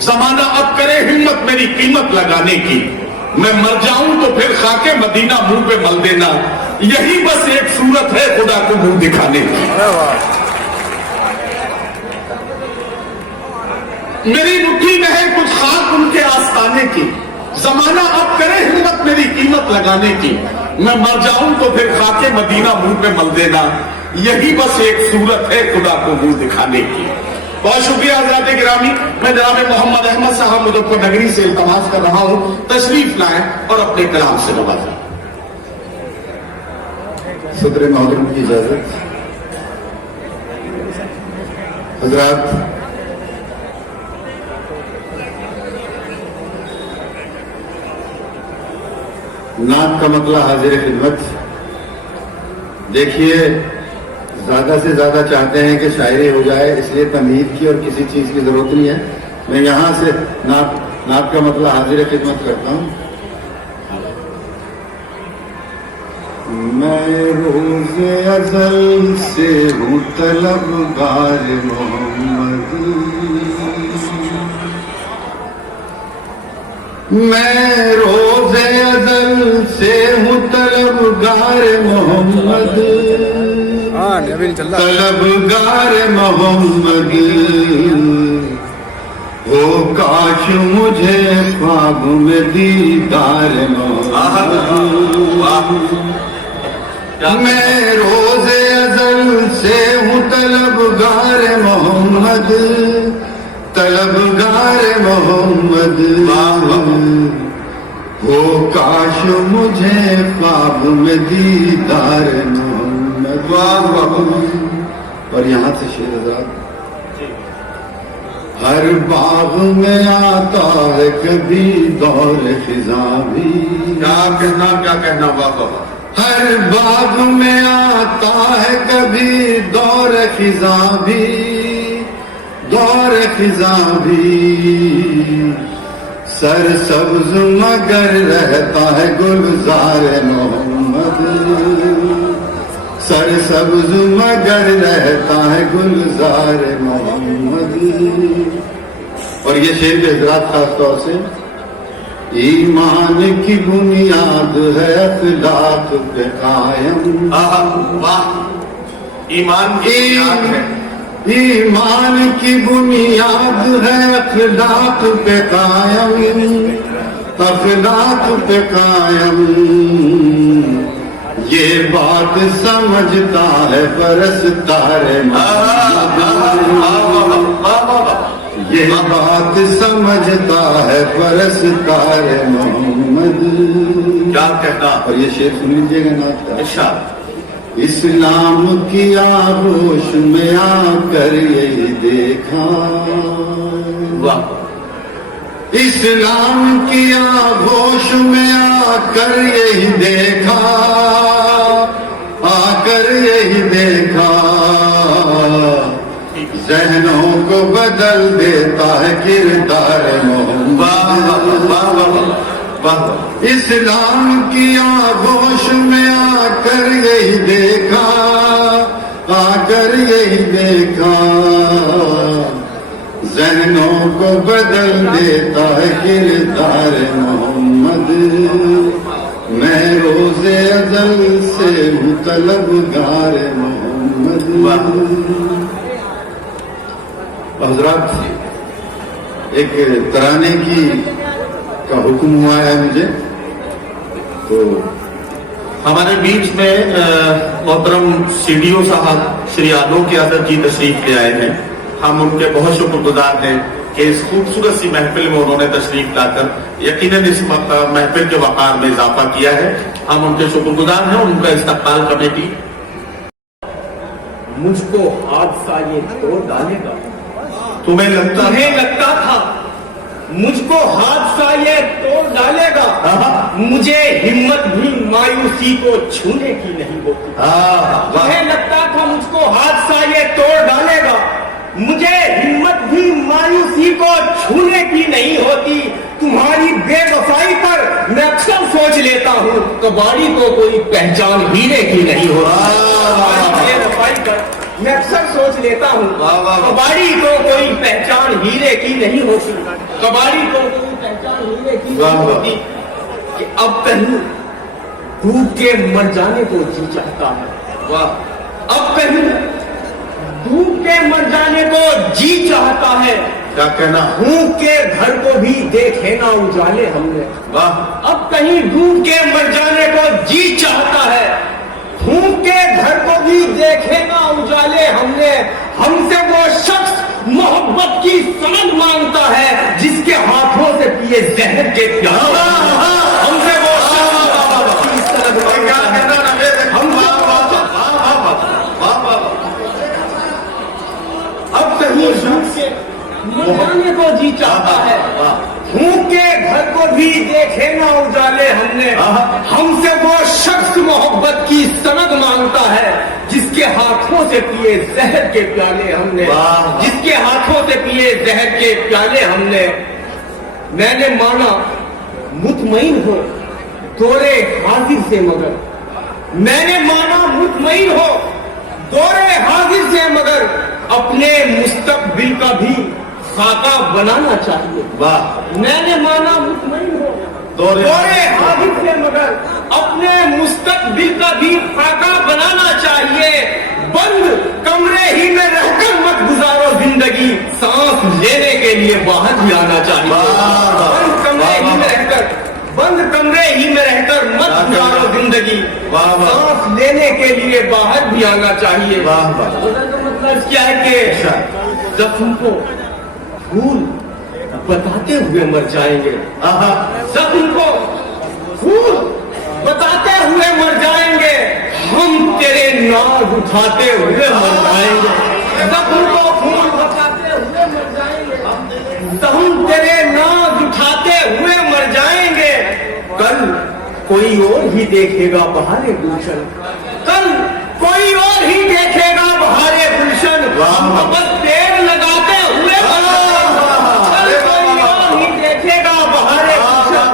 زمانہ اب کرے ہمت میری قیمت لگانے کی، میں مر جاؤں تو پھر خاک مدینہ منہ پہ مل دینا، یہی بس ایک صورت ہے خدا کو منہ دکھانے کی۔ میری مٹھی میں ہے کچھ خاک ان کے آستانے کی، زمانہ اب کرے ہمت میری قیمت لگانے کی، میں مر جاؤں تو پھر خاک مدینہ منہ پہ مل دینا، یہی بس ایک صورت ہے خدا کو منہ دکھانے کی۔ بہت شکریہ حضرات گرامی، میں جناب محمد احمد صاحب مظفر نگری سے التماس کر رہا ہوں تشریف لائیں اور اپنے کلام سے نوازیں۔ صدر محترم کی اجازت، حضرات نعت کا مطلب حاضر خدمت۔ دیکھیے زیادہ سے زیادہ چاہتے ہیں کہ شاعری ہو جائے، اس لیے تمہید کی اور کسی چیز کی ضرورت نہیں ہے، میں یہاں سے نعت کا مطلب حاضر خدمت کرتا ہوں۔ میں روز ازل سے ہوں طلبگار محمد، میں روز ازل سے ہوں طلبگار محمد، طلبگار محمد، ہو کاش مجھے خواب میں دیدار محمد۔ میں روز ازل سے ہوں طلبگار محمد، طلبگار محمد، ہو کاش مجھے خواب میں دیدار محمد۔ اور یہاں سے شعر حضرات، ہر باغ میں آتا ہے کبھی دور خزاں بھی، کیا کہنا واہ، ہر باغ میں آتا ہے کبھی دور خزاں بھی، دور خزاں بھی، سر سبز مگر رہتا ہے گلزار محمد، سر سبز مگر رہتا ہے گلزار محمد۔ اور یہ شعر کے حضرات خاص طور سے، ایمان کی بنیاد ہے اخلاق پہ قائم، ایمان کی بنیاد ہے، ایمان کی بنیاد ہے اخلاق پہ قائم، اخلاق پہ قائم، یہ بات سمجھتا ہے پرستار محمد، یہ بات سمجھتا ہے پرستار محمد۔ کیا کہنا، اور یہ شعر سن لیجیے گا نعت کا۔ ارشاد، اسلام کی آغوش میں آ کر یہی دیکھا، اسلام کی آغوش میں آ کر یہی دیکھا، آ کر یہی دیکھا، ذہنوں کو بدل دیتا ہے کردار محمد۔ اسلام کی آغوش میں آ کر یہی دیکھا، آ کر یہی دیکھا، ذہنوں کو بدل دیتا ہے کردار محمد۔ میں روز ازل سے ہوں طلبگار محمد۔ حضرات ایک ترانے کا حکم ہوا ہے مجھے، تو ہمارے بیچ میں محترم CDO صاحب شری آلوک یادو جی تشریف لے آئے ہیں، ہم ان کے بہت شکر گزار ہیں کہ اس خوبصورت سی محفل میں انہوں نے تشریف لا کر یقیناً اس محفل کے وقار میں اضافہ کیا ہے، ہم ان کے شکر گزار ہیں۔ ان کا استقبال کمیٹی۔ مجھ کو حادثہ یہ توڑ ڈالے گا، تمہیں لگتا تھا مجھ کو حادثہ یہ توڑ ڈالے گا، مجھے ہمت بھی مایوسی کو چھونے کی نہیں ہوتی، تمہیں لگتا تھا مجھ کو حادثہ یہ توڑ ڈالے گا، مجھے ہمت بھی مایوسی کو چھونے کی نہیں ہوتی، تمہاری بے وفائی پر میں اکثر سوچ لیتا ہوں کباڑی کو کوئی پہچان ہیرے کی نہیں ہوتی، بے وفائی پر मैं अक्सर सोच लेता हूँ वाह, वाह, वाह। कबाड़ी को कोई पहचान हीरे की नहीं होती, कबाड़ी को कोई पहचान हीरे की वाह, नहीं वाह। होती कि अब कहीं डूब के मर जाने को जी चाहता है। वाह, अब कहीं डूब के मर जाने को जी चाहता है, क्या कहना, भूख के घर को भी देखे ना उजाले हमने। वाह, अब कहीं डूब के मर जाने को जी चाहता है, भूख के घर को भी देखे ना उजाले हमने। हमसे वो शख्स मोहब्बत की सनद मांगता है जिसके हाथों से पिए जहर के प्याले। हमसे वो शख्स मोहब्बत की सनद क्या मांगता है। कहना नवेद, हमसे वाह, वाह, वाह, वाह, वाह, वाह, वाह। अब कहीं भूख से मर जाने को जी चाहता है, भूख के घर को भी देखे ना उजाले हमने। हमसे वो शख्स मोहब्बत की सनद मांगता है जिसके हाथों से पिए जहर के प्याले हमने, वाह। जिसके हाथों से पिए जहर के प्याले हमने। मैंने माना मुतमईन हो दौरे हाजिर से मगर, मैंने माना मुतमईन हो दौरे हाजिर से मगर अपने मुस्तकबिल का भी खाका बनाना चाहिए। वाह, मैंने माना मुतमईन हो दौरे हाजिर से मगर अपने मुस्तकबिल का भी खाका बनाना चाहिए। बंद कमरे ही में रहकर मत गुजारो जिंदगी, सांस लेने के लिए बाहर भी आना चाहिए। वाह, बंद कमरे ही में रहकर, बंद कमरे ही में रहकर मत गुजारो जिंदगी, वाह, वाह। सांस लेने के लिए बाहर भी आना चाहिए। वाह, वाह। मतलब क्या है कि जख्म को फूल बताते हुए मर जाएंगे, जख्म को फूल बताते हुए मर जाएंगे, हम तेरे नाज उठाते हुए मर जाएंगे। जख्म को फूल बताते हुए मर जाएंगे, हम तेरे नाज उठाते हुए मर जाएंगे। कल कोई और ही देखेगा बहारे गुलशन, कल कोई और ही देखेगा बहारे गुलशन। वाह। बस पेड़ लगाते हुए कल कोई और ही देखेगा बहारे गुलशन,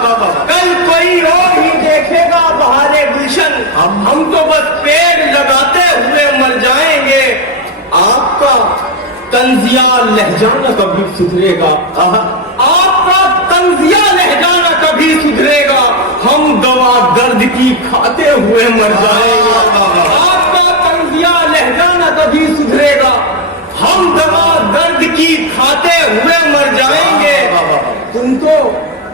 कल कोई और ही देखेगा बहारे गुलशन। हम तो बस पेड़ लगाते हुए मर जाएंगे। आपका तंजिया लहजा न कभी सुधरेगा, आपका तंजिया लहजा न कभी सुधरेगा, हम दवा दर्द की खाते हुए मर जाएंगे। आपका तंजिया लहजा न कभी सुधरेगा, हम दवा दर्द की खाते हुए मर जाएंगे। तुम तो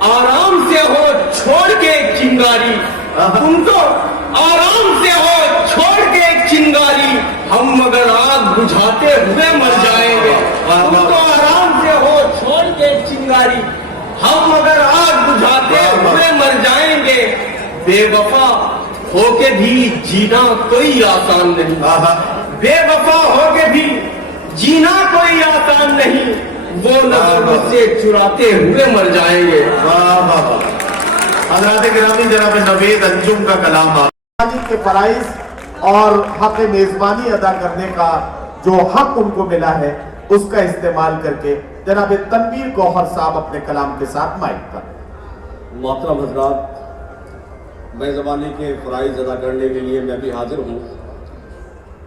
आराम से हो छोड़ के एक चिंगारी, तुम तो आराम से हो छोड़ के एक चिंगारी, हम मगर आग बुझाते हुए मर जाएंगे। तुम तो आराम से हो छोड़ के एक चिंगारी, हम मगर आग बुझाते हुए मर जाएंगे। बेवफा होके भी जीना कोई आसान नहीं, बेवफा होके भी जीना कोई आसान नहीं, वो नजर मुझसे चुराते हुए मर जाएंगे। वाह, वाह, वाह। हज़रात गिरामी जनाब नवेद अंजुम का कलाम मस्जिद के फराइज और हक मेजबानी अदा करने का जो हक उनको मिला है उसका इस्तेमाल करके जनाब तनवीर गौहर साहब अपने कलाम के साथ माइक पर। मोहतरम हजरात, मैं ज़बानी के फ़राइज़ अदा करने के लिए मैं भी हाजिर हूँ।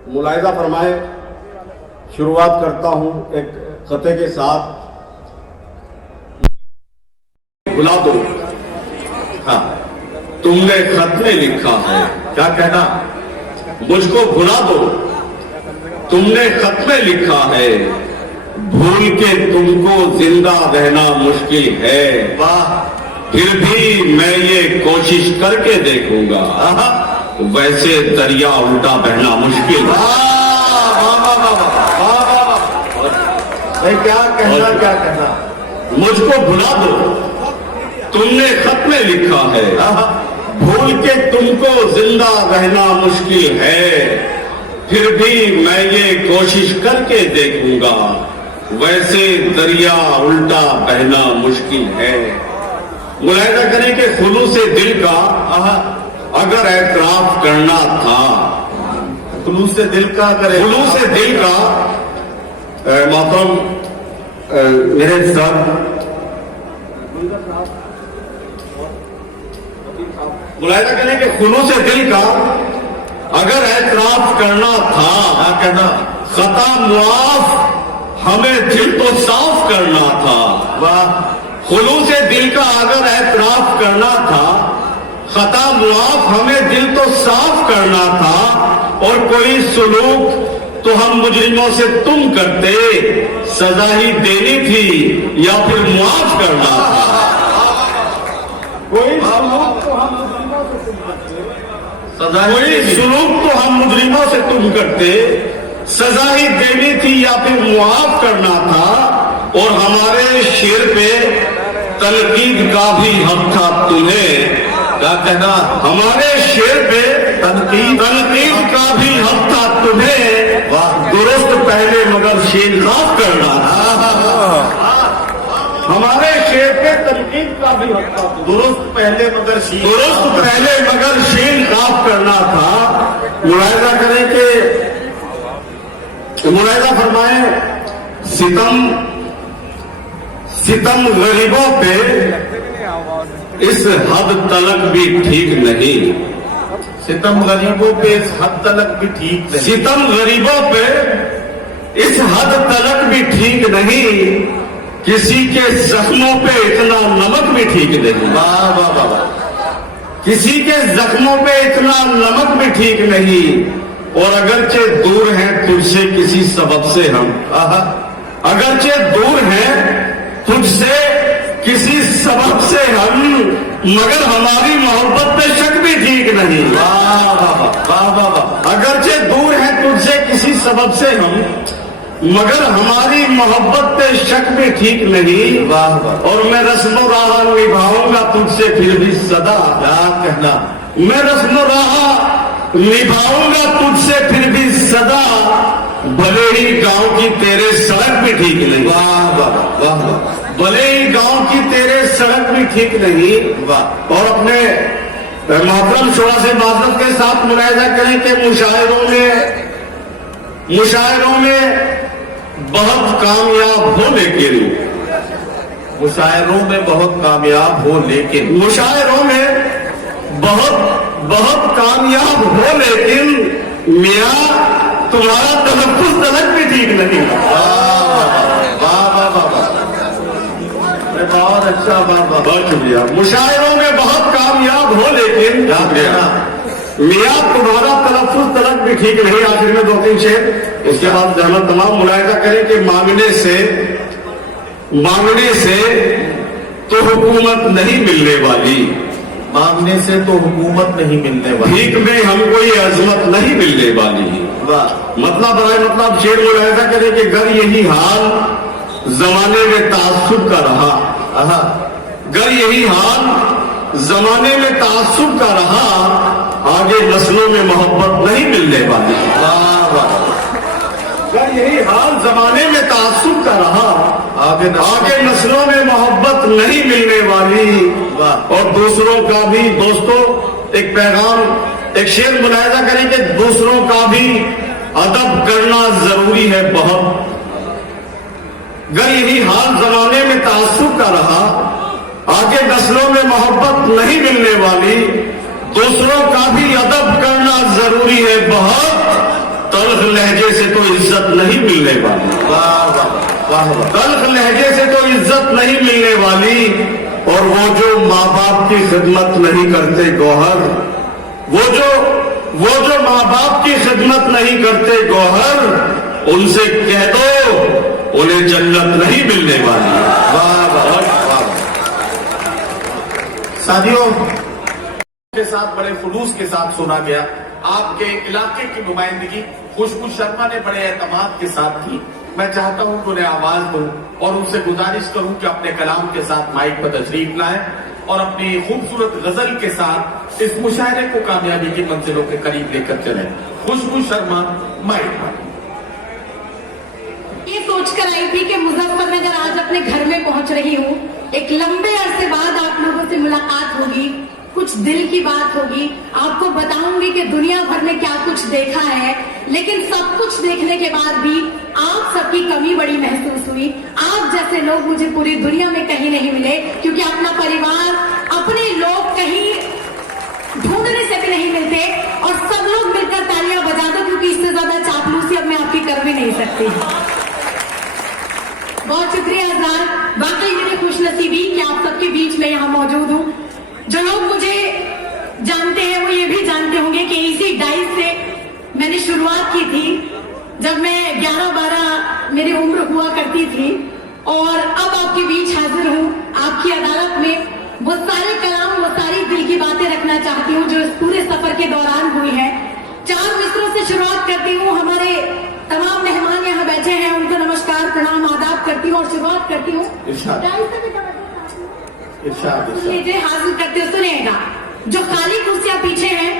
मुलाहिज़ा फरमाए, शुरुआत करता हूँ एक ख़ते के साथ। बुला दो, हाँ, तुमने खत में लिखा है, क्या कहना, मुझको भुला दो, तुमने खत में लिखा है, भूल के तुमको जिंदा रहना मुश्किल है, वाह, फिर भी मैं ये कोशिश करके देखूंगा, वैसे दरिया उल्टा बहना मुश्किल। क्या कहना, क्या कहना, मुझको भुला दो, तुमने खत में लिखा है, भूल के तुमको जिंदा रहना मुश्किल है, फिर भी मैं ये कोशिश करके देखूंगा, वैसे दरिया उल्टा बहना मुश्किल है। मुलाहिजा करें कि खुलूस दिल का अगर एतराफ करना था, खुलूस दिल का करे, खुलूस दिल का मोहतरम मेरे साथ मुलाहिजा करें कि खुलूस दिल का अगर एतराफ करना था, क्या कहना, खता मुआफ हमें दिल तो साफ करना था। वाह, खुलूस दिल का अगर एतराफ करना था, खता मुआफ हमें दिल तो साफ करना था, और कोई सुलूक तो हम मुजरिमों से तुम करते, सजा ही देनी थी या फिर मुआफ करना था। कोई सुलूक तो हम मुजरिमों से तुम करते, कोई सुलूक तो हम मुजरिमों से तुम करते, सजा ही देनी थी या फिर मुआफ करना था। और हमारे शेर पे तनकीद का भी हक था तुम्हें, क्या कहना, हमारे शेर पे तनकीद का भी हक था तुम्हें। दुरुस्त पहले मगर शेर माफ करना था। हमारे शेर पे तनकीद का भी हक था, दुरुस्त पहले मगर शेर माफ करना था। मुलाहिजा करें कि मुलाहिजा फरमाए, सितम गरीबों पे इस हद तलक भी ठीक नहीं। सितम गरीबों पे इस हद तलक भी ठीक नहीं। सितम गरीबों पे इस हद तलक भी ठीक नहीं, किसी के जख्मों पे इतना नमक भी ठीक नहीं। वाह वाह वाह, किसी के जख्मों पे इतना नमक भी ठीक नहीं। और अगरचे दूर हैं तुझसे किसी सबब से हम, अगरचे दूर हैं तुझसे किसी सबब से हम, मगर हमारी मोहब्बत पे शक भी ठीक नहीं। वाह वाह वाह वाह वाह, अगरचे दूर हैं तुझसे किसी सबब से हम, मगर हमारी मोहब्बत पे शक भी ठीक नहीं। वाह वाह, और मैं रस्म राह निभाऊंगा तुझसे फिर भी सदा, क्या कहना, मैं रस्म राह निभाऊंगा तुझसे फिर भी सदा, भले ही गांव की तेरे सड़क भी ठीक नहीं। वाह वाह वाह वाह, भले ही गांव की तेरे सड़क भी ठीक नहीं। वाह, और अपने मोहतरम शोरा से माजरत के साथ मुलाहिजा करें कि मुशायरों में बहुत कामयाब हो लेकिन, मुशायरों में बहुत कामयाब हो लेकिन, मुशायरों में बहुत कामयाब हो लेकिन, मियाँ तुम्हारा तलफ्फुज़ तलक भी ठीक नहीं। वाह वाह वाह, बहुत अच्छा, बहुत शुक्रिया। मुशायरों में बहुत कामयाब हो लेकिन, मियाँ तुम्हारा तलफ्फुज़ तलक भी ठीक नहीं। आखिर में 2-3 शेर, इसके बाद जहमत तमाम मुलाहिजा करें कि मांगने से तो हुकूमत नहीं मिलने वाली, मांगने से तो हुकूमत नहीं मिलने वाली, भीख में हमको ये अजमत नहीं मिलने वाली। मतलब शेर मुलाहिजा करें कि गर यही हाल जमाने में तासुब का रहा, गर यही हाल जमाने में तासुब का रहा, आगे नस्लों में मोहब्बत नहीं मिलने वाली। गर यही हाल जमाने में तासुब का रहा, आगे नस्लों में मोहब्बत नहीं मिलने वाली। और दूसरों का भी, दोस्तों एक पैगाम, एक शेर मुलाहिजा करें कि दूसरों का भी अदब करना जरूरी है बहुत। गर यही हाल जमाने में तासुब का रहा, आगे नस्लों में मोहब्बत नहीं मिलने वाली, दूसरों का भी अदब करना जरूरी है बहुत, तल्ख लहजे से तो इज्जत नहीं मिलने वाली। तल्ख लहजे से तो इज्जत नहीं मिलने वाली। और वो जो माँ बाप की खिदमत नहीं करते गौहर, वो जो माँ बाप की खिदमत नहीं करते गौहर, उनसे कह दो उन्हें जन्नत नहीं मिलने वाली। वाह वाह वाह। साथियों के साथ बड़े खुलूस के साथ सुना गया। आपके इलाके की नुमाइंदगी खुशबू शर्मा ने बड़े एतमाद के साथ की। मैं चाहता हूं कि उन्हें आवाज दूं और उनसे गुजारिश करूं कि अपने कलाम के साथ माइक पर तशरीफ लाएं और अपनी खूबसूरत गजल के साथ इस मुशायरे को कामयाबी की मंजिलों के करीब लेकर चलें। खुशबू शर्मा, माइक पर। ये सोचकर आई थी कि मुजफ्फरनगर आज अपने घर में पहुंच रही हूँ। एक लंबे अरसे बाद आप लोगों से मुलाकात होगी, कुछ दिल की बात होगी, आपको बताऊंगी कि दुनिया भर में क्या कुछ देखा है, लेकिन सब कुछ देखने के बाद भी आप सबकी कमी बड़ी महसूस हुई। आप जैसे लोग मुझे पूरी दुनिया में कहीं नहीं मिले, क्योंकि अपना परिवार, अपने लोग कहीं ढूंढने से भी नहीं मिलते। और सब लोग मिलकर तालियां बजा दो, क्योंकि इससे ज्यादा चापलूसी अब मैं आपकी कर भी नहीं सकती हूँ। बहुत शुक्रिया हजरात, वाकई मेरी खुशनसीबी कि आप सबके बीच में यहाँ मौजूद हूँ। जो लोग मुझे जानते हैं वो ये भी जानते होंगे कि इसी डाइस से मैंने शुरुआत की थी जब मैं 11-12 मेरी उम्र हुआ करती थी, और अब आपके बीच हाजिर हूँ आपकी अदालत में। वो सारे कलाम, वो सारी दिल की बातें रखना चाहती हूँ जो इस पूरे सफर के दौरान हुई है। 4 मिसरों से शुरुआत करती हूँ। हमारे तमाम मेहमान यहाँ बैठे हैं, उनको नमस्कार, प्रणाम, आदाब करती हूँ और शुरुआत करती हूँ। इरशाद। लीजिए, हाजिर करते हो, सुनिएगा। जो खाली कुर्सियां पीछे हैं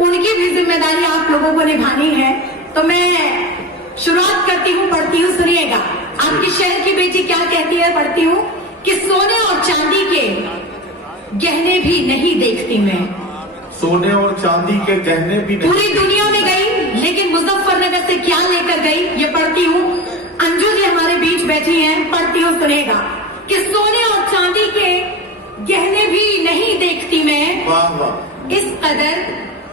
उनकी भी जिम्मेदारी आप लोगों को निभानी है, तो मैं शुरुआत करती हूँ, पढ़ती हूँ, सुनिएगा। आपके शहर की बेटी क्या कहती है, पढ़ती हूँ कि सोने और चांदी के गहने भी नहीं देखती मैं। सोने और चांदी के गहने भी नहीं। पूरी दुनिया में गई लेकिन मुजफ्फरनगर से क्या लेकर गई, ये पढ़ती हूँ। अंजू जी हमारे बीच बैठी हैं, पढ़ती हूँ, सुनेगा कि सोने और चांदी के गहने भी नहीं देखती मैं, वाह वाह, इस कदर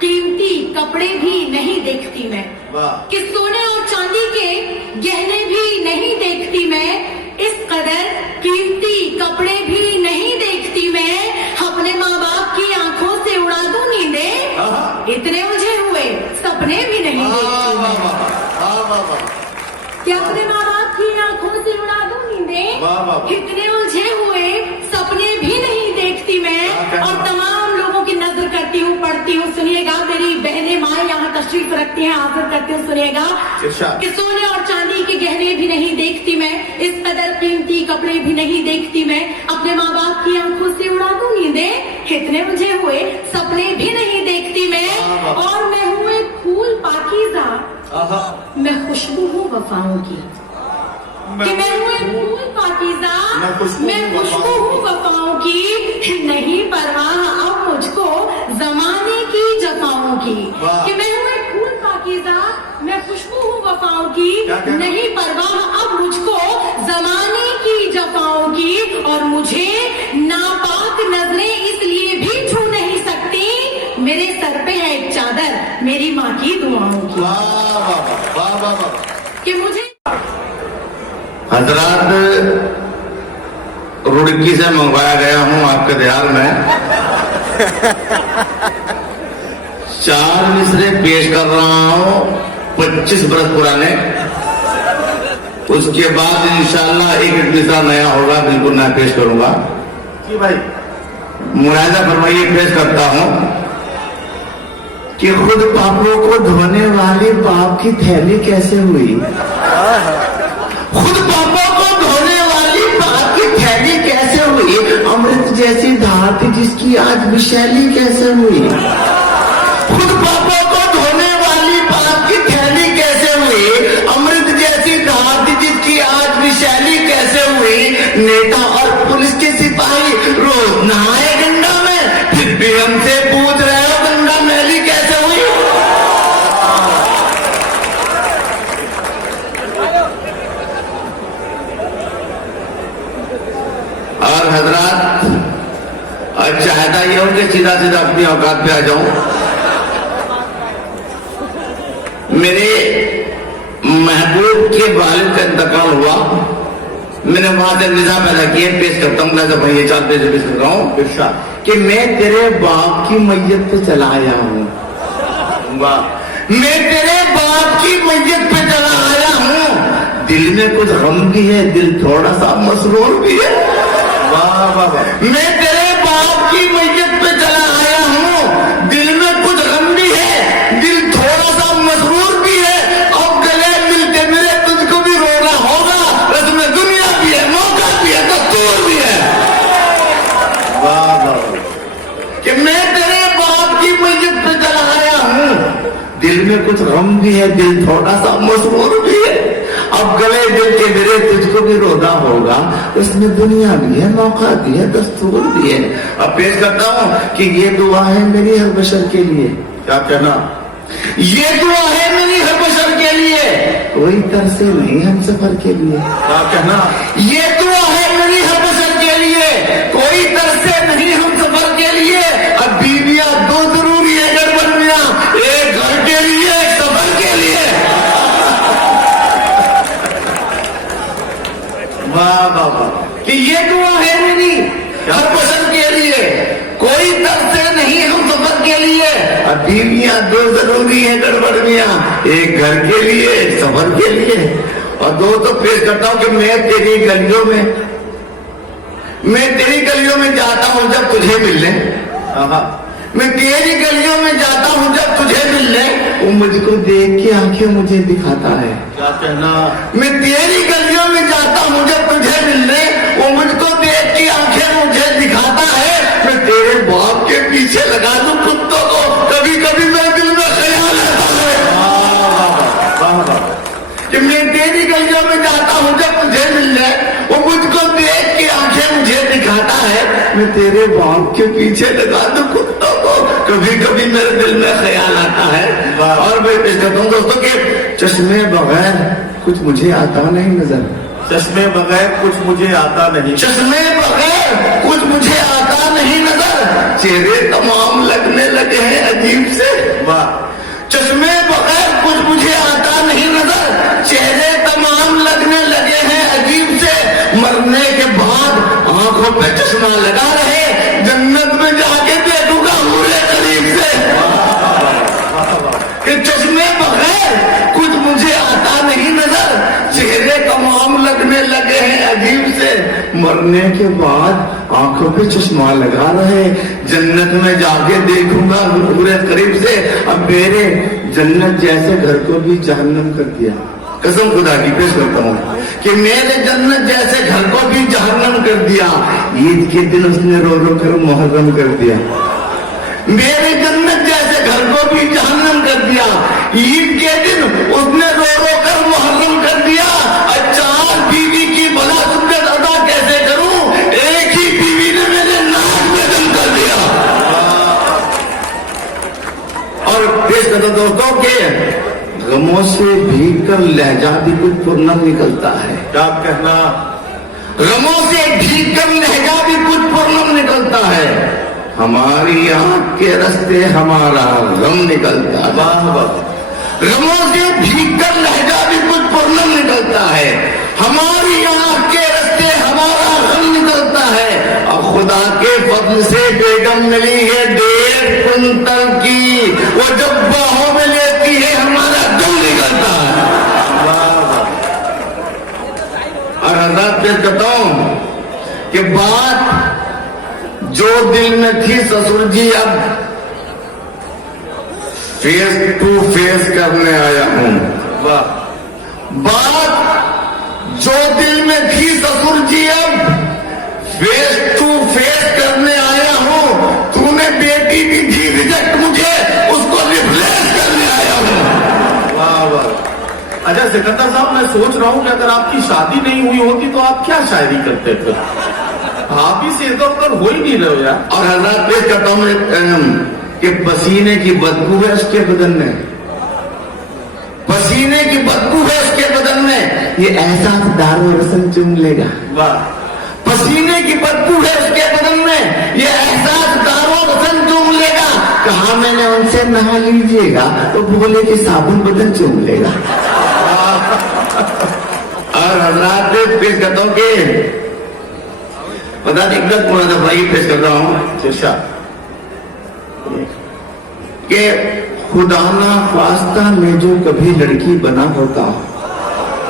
कीमती कपड़े भी नहीं देखती मैं। वाह। कि सोने और चांदी के गहने भी नहीं देखती मैं, इस कदर कीमती कपड़े भी नहीं देखती मैं। अपने माँ बाप की आंखों से उड़ा दूं नींदें, इतने उलझे हुए सपने भी नहीं देखती मैं। कि अपने माँ बाप की आंखों से उड़ा दूं नींदें, वाह, वाह, वाह। इतने उलझे हुए सपने भी नहीं देखती मैं। और तमाम लोगों की नजर करती हूँ, पढ़ती हूँ, सुनिएगा। मेरी बहनें माँ यहाँ तशरीफ रखती हैं, हाजिर करती हूँ, सुनिएगा। इरशाद। कि सोने और चांदी के गहने भी नहीं देखती मैं, इस कदर कीमती कपड़े भी नहीं देखती मैं। अपने माँ बाप की आंखों से उड़ा दूं नींदें, इतने मुझे हुए सपने भी नहीं देखती मैं। और मैं हूँ एक फूल पाकीज़ा, मैं खुशबू हूँ वफाओं की। कि मैं हूँ एक फूल पाकीज़ा, मैं खुशबू हूँ वफाओं की। नहीं परवाह अब मुझको जमाने की जफाओं की। कि मैं हूँ एक फूल पाकीज़ा, मैं खुशबू हूँ वफाओं की। नहीं परवाह अब मुझको जमाने की जफाओं की। और मुझे नापाक नजरें इसलिए भी छू नहीं सकती, मेरे सर पे है एक चादर मेरी माँ की दुआओं की। कि मुझे हजरात, रुड़की से मंगवाया गया हूं आपके बिहार में। 4 मिसरे पेश कर रहा हूं 25 बरस पुराने। उसके बाद इंशाल्लाह एक मिसरा नया होगा, बिल्कुल नया पेश करूंगा। जी भाई। मुलायजा फरमाइए, पेश करता हूं कि खुद पापों को धोने वाली पाप की थैली कैसे हुई। खुद पापों को धोने वाली पाप की थैली कैसे हुई। अमृत जैसी धार थी जिसकी आज विशैली कैसे हुई। खुद पापों को धोने वाली पाप की थैली कैसे हुई। अमृत जैसी धार थी जिसकी आज विशैली कैसे हुई। नेता और पुलिस के सिपाही रोज नहाए गंगा में, फिर भी हमसे पूछ रहे हो गंगा मैली कैसे हुई। और हजरात, और चाहता यह हूं कि सीधा सीधा अपनी औकात पे आ जाऊं। मेरे महबूब के वालिद का इंतकाल हुआ, मैंने वहां से निज़ा पैदा किए, पेश करता हूँ। मैं भाई ये 4 पेज पेश कर रहा हूँ। इरशाद। कि मैं तेरे बाप की मैयत पे चला आया हूँ। वाह। मैं तेरे बाप की मैयत पे चला आया हूँ। दिल में कुछ गम भी है, दिल थोड़ा सा मसरूर भी है। वाह वाह वाह। मैं तेरे बाप की मैयत पे चला आया हूँ। दिल में कुछ गम भी है, दिल थोड़ा सा मसरूर भी है। अब गले मिलते मेरे तुझको भी रोना होगा। रस्म दुनिया भी है, मौका भी है, दस्तूर भी है। वाह वाह। कि मैं तेरे बाप की मैयत पे चला आया हूँ। दिल में कुछ गम भी है, दिल थोड़ा सा मसरूर भी है। अब गले दिल के मेरे तुझको भी रोना होगा। उसमें दुनिया भी है, मौका भी है, दस्तूर भी है। अब पेश करता हूँ कि ये दुआ है मेरी हर बशर के लिए। क्या कहना। ये दुआ है मेरी हर बशर के लिए, कोई तरसे नहीं हम सफर के लिए। क्या कहना। ये दुआ है मेरी हर बशर के लिए, कोई तरसे नहीं हम सफर के लिए। अब बीवियां 2 जरूरी है घर बनना, एक घर के लिए, एक सफर के लिए। کہ یہ دعا ہے میری ہر پسند کے لیے، کوئی طرز سے نہیں ہم سفر کے لیے، اب بیویاں دو ضروری ہیں گڑبڑ میاں، ایک گھر کے لیے ایک سفر کے لیے، اور دو تو پیش کرتا ہوں کہ میں تیری گلیوں میں جاتا ہوں جب تجھے ملنے، میں تیری گلیوں میں جاتا ہوں جب تجھے ملنے، وہ مجھ کو دیکھ کے آنکھیں مجھے دکھاتا ہے، کیا کہنا، میں تیری گلیوں میں جاتا ہوں جب تجھے ملنے، وہ مجھ کو دیکھ کے آنکھیں مجھے دکھاتا ہے، میں تیرے باپ کے پیچھے لگا دوں کتوں کو، کبھی کبھی میرے دل میں خیال آتا ہے کہ میں تیری گلیوں میں جاتا ہوں جب تجھے ملنے، وہ مجھ کو دیکھ کے آنکھیں مجھے دکھاتا ہے، میں تیرے باپ کے پیچھے لگا دوں کتوں کو، کبھی کبھی میرے دل میں خیال آتا ہے۔ اور میں پیش کرتا ہوں دوستوں کہ چشمے بغیر کچھ مجھے آتا نہیں نظر، چشمے بغیر کچھ مجھے آتا نہیں، چشمے بغیر کچھ مجھے آتا نہیں نظر، چہرے تمام لگنے لگے ہیں عجیب سے، واہ، چشمے بغیر کچھ مجھے آتا نہیں نظر، چہرے تمام لگنے لگے ہیں عجیب سے، مرنے کے بعد آنکھوں پہ چشمہ لگا رہے، جنت میں جا کے دیکھوں گا پورے قریب سے، کہ چشمے بغیر کچھ مجھے آتا نہیں نظر، چہرے تمام لگنے لگے ہیں عجیب سے، مرنے کے بعد آنکھوں پہ چشمہ لگا رہے، جنت میں جا کے دیکھوں گا پورے قریب سے، اب میرے جنت جیسے گھر کو بھی جہنم کر دیا، قسم خدا کی پیش کرتا ہوں کہ میرے جنت جیسے گھر کو بھی جہنم کر دیا، عید کے دن اس نے رو رو کر محرم کر دیا، میرے جنت جیسے گھر کو بھی جہنم کر دیا، عید کے دن اس نے رو رو کر محرم کر دیا، چار بیوی کی بلا سنت ادا کیسے کروں، ایک ہی بیوی نے میرے ناک میں دم کر دیا۔ اور پیش کرتا دوستوں کہ غموں سے بھیگ کر لہجہ بھی کچھ پرنم نکلتا ہے، کیا کہنا، غموں سے بھیگ کر لہجہ بھی کچھ پرنم نکلتا ہے، ہماری آنکھ کے رستے ہمارا غم نکلتا ہے، واہ واہ، غموں سے بھیگ کر لہجہ بھی کچھ پرنم نکلتا ہے، ہماری آنکھ کے رستے ہمارا غم نکلتا ہے، اور خدا کے فضل سے بیگم ملی ہے 1.5 کنٹل کی، وہ جب باہوں میں لیتی ہے ہمارا دم نکلتا ہے۔ اور حضرات پیش کرتا ہوں کہ بات جو دل میں تھی سسر جی اب فیس ٹو فیس کرنے آیا ہوں، بات جو دل میں تھی سسر جی اب فیس ٹو فیس کرنے آیا ہوں، تو نے بیٹی بھی تھی ریجیکٹ مجھے اس کو ریپلیس کرنے آیا ہوں۔ واہ واہ، اچھا سکندر صاحب میں سوچ رہا ہوں کہ اگر آپ کی شادی نہیں ہوئی ہوتی تو آپ کیا شاعری کرتے تھے، آپ ہی سے ادھر ادھر ہو ہی نہیں رہے یار۔ اور حضرات پیش کرتا ہوں کہ پسینے کی بدبو ہے اس کے بدن میں، پسینے کی بدبو ہے اس کے بدن میں، یہ احساس دار و رسن چوم لے گا، واہ، پسینے کی بدبو ہے اس کے بدن میں، یہ احساس دار و رسن چوم لے گا، کہا میں نے ان سے نہا لیجیے گا تو بولے کہ صابن بدن چوم لے گا۔ اور حضرات پیش کرتا ہوں کہ بتا دقت پورا دفعہ پیش کر رہا ہوں کہ خدا نہ خواستہ میں جو کبھی لڑکی بنا ہوتا،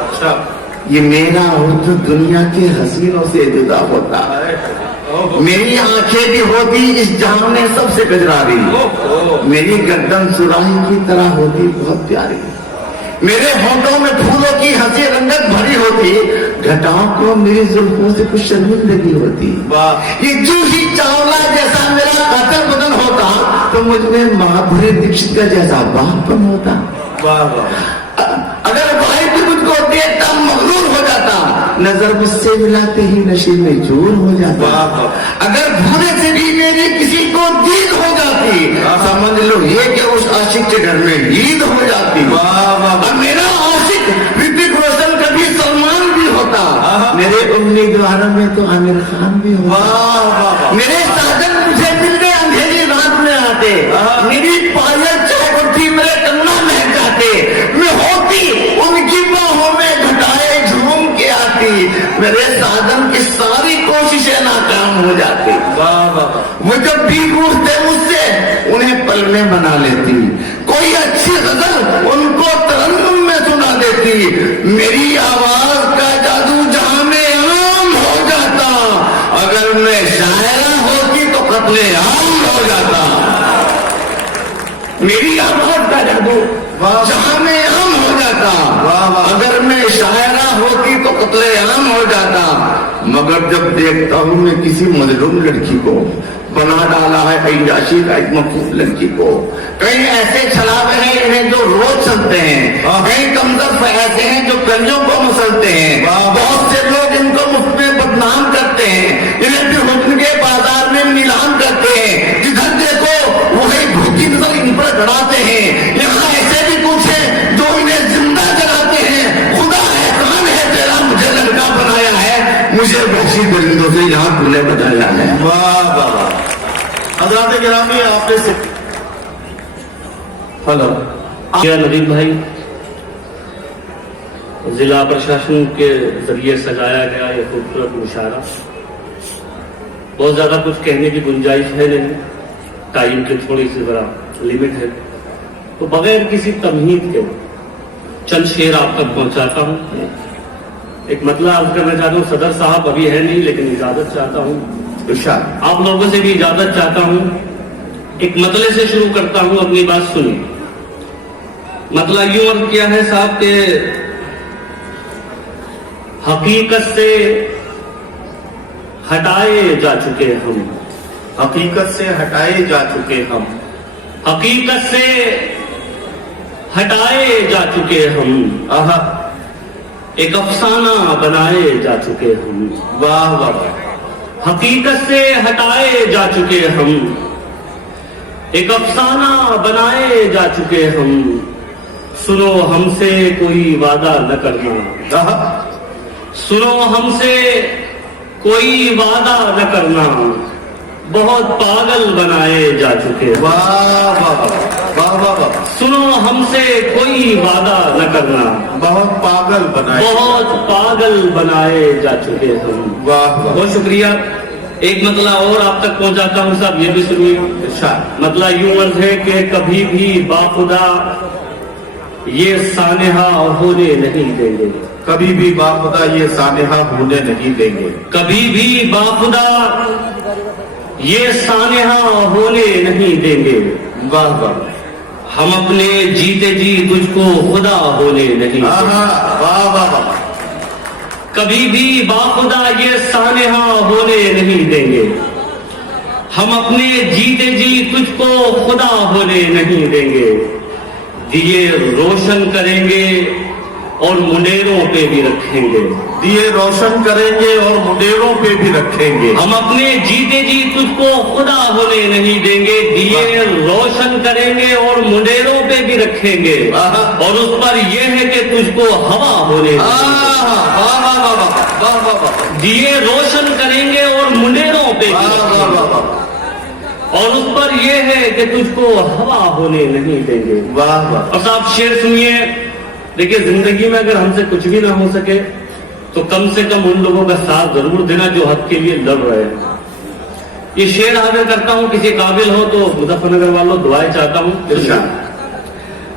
اچھا، یہ میرا عہد دنیا کے حسینوں سے جدا ہوتا، میری آنکھیں بھی ہوتی اس جہاں میں سب سے کجراری، میری گردن سراہی کی طرح ہوتی بہت پیاری، میرے ہونٹوں میں پھولوں کی ہنسی رنگت بھری ہوتی، گھٹاؤں کو میری زلفوں سے کچھ شرمندگی ہوتی، یہ جوہی چاولہ جیسا میرا قاتل بدن ہوتا تو مجھ میں مادھوری دکشت کا جیسا باپن ہوتا، واہ واہ، اگر بھائی بھی مجھ کو دیکھتا مغرور ہو جاتا، نظر مجھ سے ملاتے ہی نشے میں چور ہو جاتا، اگر بھولے سے بھی میری کسی کو دید ہو جاتی، سمجھ لو یہ کہ اس عاشق کے گھر میں عید ہو جاتی، اور میرا عاشق رتک روشن کبھی سلمان بھی ہوتا، میرے امیدواروں میں تو عامر خان بھی ہوتا، میرے ساجن مجھے ملنے اندھیری رات میں آتے، میری پائل چوک اٹھی میرے کنوں میں جاتے، میں ہوتی ان کی باہوں میں گھٹائے جھوم کے آتی، میرے ساجن کی ساری नाकाम हो जाते। वाह वाह वाह। वो जब भी पूछते मुझसे उन्हें पल में बना लेती, कोई अच्छी गजल उनको तरन्नुम में सुना देती। मेरी आवाज का जादू जहां में आम हो जाता, अगर मैं शायरा होती तो कत्ले आम हो जाता। मेरी आवाज का जादू जहां में आम हो जाता, अगर मैं शायरा होती तो कत्ले आम हो जाता। मगर जब देखता हूं मैं किसी मजलूम लड़की को बना डाला है अय्याशी का एक मखसूस लड़की को, कई ऐसे छलावे हैं इन्हें जो रोज चलते हैं, कई कमजोर ऐसे हैं जो कंजों को मसलते हैं, बहुत से लोग इनको मुफ्त में बदनाम करते हैं, इन्हें भी हुस्न के बाजार में नीलाम करते हैं, जिधर देखो वही भूखी नजर इन पर गड़ाते हैं। यहाँ ऐसे भी कुछ है जो इन्हें जिंदा जलाते हैं। खुदा एहसान है तेरा मुझे लड़का बनाया है, मुझे वहशी दरिंदों से यहाँ खुले बजाया है। वाह वाह वाह। हज़रात गिरामी आपने से हेलो नवीन भाई, जिला प्रशासन के जरिए सजाया गया ये खूबसूरत मुशायरा, बहुत ज्यादा कुछ कहने की गुंजाइश है नहीं, टाइम की थोड़ी सी जरा लिमिट है, तो बगैर किसी तमहीद के चंद शेर आप तक पहुंचाता हूं। एक मतलब अर्ज करना चाहता हूं, सदर साहब अभी है नहीं लेकिन इजाजत चाहता हूं, आप लोगों से भी इजाजत चाहता हूं। एक मतले से शुरू करता हूं, अपनी बात सुनिए। मतला यूं अर्ज किया है साहब के हकीकत से हटाए जा चुके हम, हकीकत से हटाए जा चुके हम, हकीकत से हटाए जा चुके हम, आहा एक अफसाना बनाए जा चुके हम। वाह वाह। हकीकत से हटाए जा चुके हम, एक अफसाना बनाए जा चुके हम। सुनो हमसे कोई वादा न करना, आहा सुनो हमसे कोई वादा न करना, बहुत पागल बनाए जा चुके। वाह वाह वाह वाह वाह। सुनो हमसे कोई वादा न करना, बहुत पागल बनाए, बहुत पागल बनाए जा चुके हम। वाह वाह। बहुत शुक्रिया। एक मतला और आप तक पहुंचाता हूं साहब, ये भी सुनिए। मतला यूं अर्ज है कि कभी भी बाखुदा ये सानेहा होने नहीं देंगे, कभी भी बाखुदा ये सानेहा होने नहीं देंगे, कभी भी बाखुदा ये सानेहा होने नहीं देंगे। वाह वाह। हम अपने जीते जी तुझको खुदा होने नहीं देंगे। आहा वाह वाह वाह। कभी भी बाखुदा ये सानेहा होने नहीं देंगे, हम अपने जीते जी तुझको खुदा होने नहीं देंगे। दिए रोशन करेंगे और मुंडेरों पे भी रखेंगे, दिए रोशन करेंगे और मुंडेरों पे भी रखेंगे। हम अपने जीते जी तुझको खुदा होने नहीं देंगे। दिए रोशन करेंगे और मुंडेरों पे भी रखेंगे, और उस पर यह है कि तुझको हवा होने दिए रोशन करेंगे और मुंडेरों पे भी रखेंगे, और उस पर यह है कि तुझको हवा होने नहीं देंगे। वाह वाह। और साहब शेर सुनिए। देखिए, जिंदगी में अगर हमसे कुछ भी ना हो सके तो कम से कम उन लोगों का साथ जरूर देना जो हक के लिए लड़ रहे हैं। ये शेर हाजिर करता हूं, किसी काबिल हो तो मुजफ्फरनगर वालों दुआएं चाहता हूं।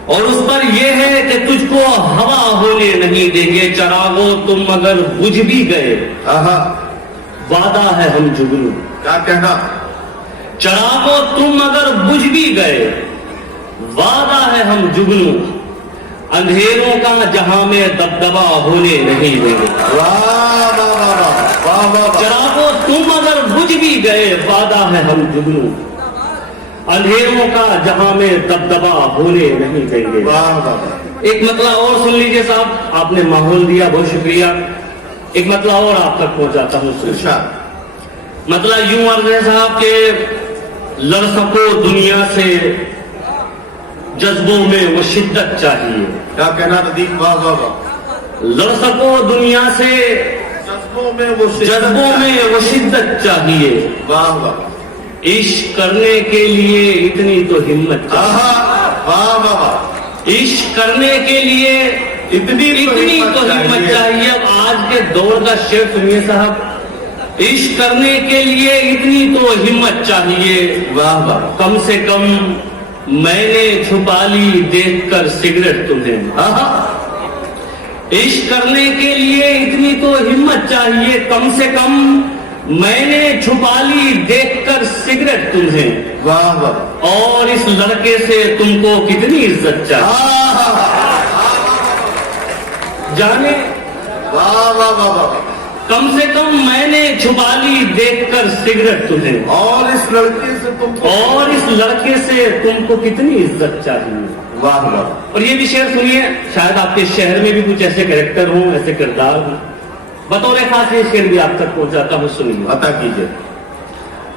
और उस पर यह है कि तुझको हवा होने नहीं देंगे, चरागो तुम अगर बुझ भी गए, आहा वादा है हम जुगनू। क्या कहना? चरागो तुम अगर बुझ भी गए, वादा है हम जुगनू, अंधेरों का जहां में दबदबा होने नहीं देंगे। वाह वाह वाह वाह वाह। चरागो तुम अगर बुझ भी गए, वादा है हम जुगनू, अंधेरों का जहां में दबदबा होने नहीं देंगे। वाह वाह। एक मतला और सुन लीजिए साहब, आपने माहौल दिया, बहुत शुक्रिया। एक मतला और आप तक पहुंचाता हूं। मतला यूं अर्ज है साहब के लड़ सको दुनिया से, जज्बों में वो शिद्दत चाहिए। क्या कहना नदीम? वाह वाह वाह। लड़ सको दुनिया से, जज्बों में वो जज्बों में वो शिद्दत चाहिए। वाह वाह। इश्क करने के लिए इतनी तो हिम्मत चाहिए। वाह वाह वाह। इश्क करने के लिए इतनी तो हिम्मत चाहिए। अब आज के दौर का शेर सुनिए साहब इश्क करने के लिए इतनी तो हिम्मत चाहिए, वाह वाह, कम से कम मैंने छुपा ली देखकर सिगरेट तुम्हें। आहा, इश्क करने के लिए इतनी तो हिम्मत चाहिए, कम से कम मैंने छुपा ली देखकर सिगरेट तुम्हें। वाह वाह, और इस लड़के से तुमको कितनी इज्जत चाहिए, जाने वाह वाह वाह वाह, कम से कम मैंने छुपा ली देखकर सिगरेट तुम्हें। और इस लड़के से तुम, और इस लड़के से तुमको कितनी इज्जत चाहिए। वाह वाह, और ये भी शेर सुनिए, शायद आपके शहर में भी कुछ ऐसे कैरेक्टर हों, ऐसे किरदार हों। बतौर खास ये शेर भी आप तक पहुंचाता हूं, सुनिए। अता कीजिए।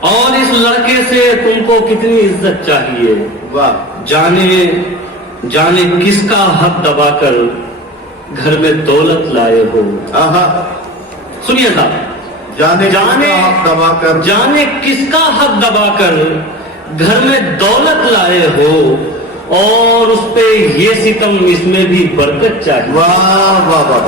और इस लड़के से तुमको कितनी इज्जत चाहिए, वाह, जाने जाने किसका हक दबाकर घर में दौलत लाए हो। आहा, सुनिए साहब, जाने जाने दबाकर, जाने किसका हक दबाकर घर में दौलत लाए हो, और उस पे ये सितम इसमें भी बरकत चाहिए। वाह वाह वाह,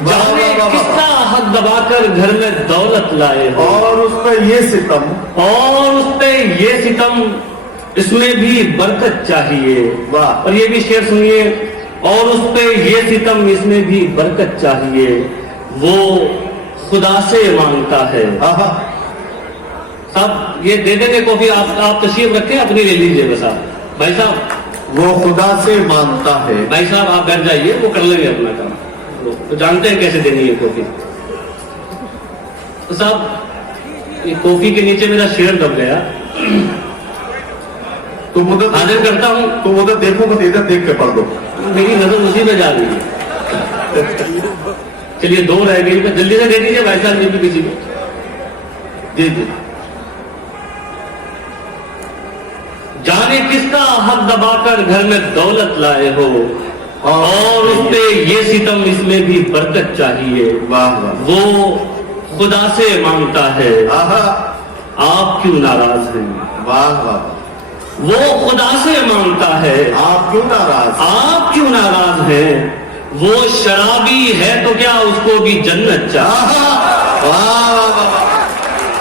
जाने किसका हक दबाकर घर में दौलत लाए हो, और उस पर ये सितम, और उस पे ये सितम इसमें भी बरकत चाहिए। वाह, और ये भी शेर सुनिए, और उस पे ये सितम इसमें भी बरकत चाहिए, वो खुदा से मांगता है। आहा, साहब ये दे देंगे कॉफी, आप तशरीफ रखें, अपनी ले लीजिए बस आप। भाई साहब, वो खुदा से मांगता है। भाई साहब आप बैठ जाइए, वो कर लेंगे अपना काम, तो जानते हैं कैसे देनी है कॉफी। तो साहब ये कॉफी के नीचे मेरा शेर दब गया, तुम उधर हाजिर करता हूं। तुम उधर देखो, बस इधर देख के पढ़ दो। मेरी नजर उसी में जा रही है। चलिए दो रह गई, मैं जल्दी से दे दीजिए भाई साहब, ये भी किसी को। जी जी, जाने किसका हक दबाकर घर में दौलत लाए हो, और उस पे ये सितम इसमें भी बरकत चाहिए। वाह वाह, वो खुदा से मांगता है, आहा, आप क्यों नाराज हैं। वाह वाह, वो खुदा से मांगता है, आप क्यों नाराज, आप क्यों नाराज हैं। वो शराबी है तो क्या उसको भी जन्नत चाहिए। वाह वाह वाह,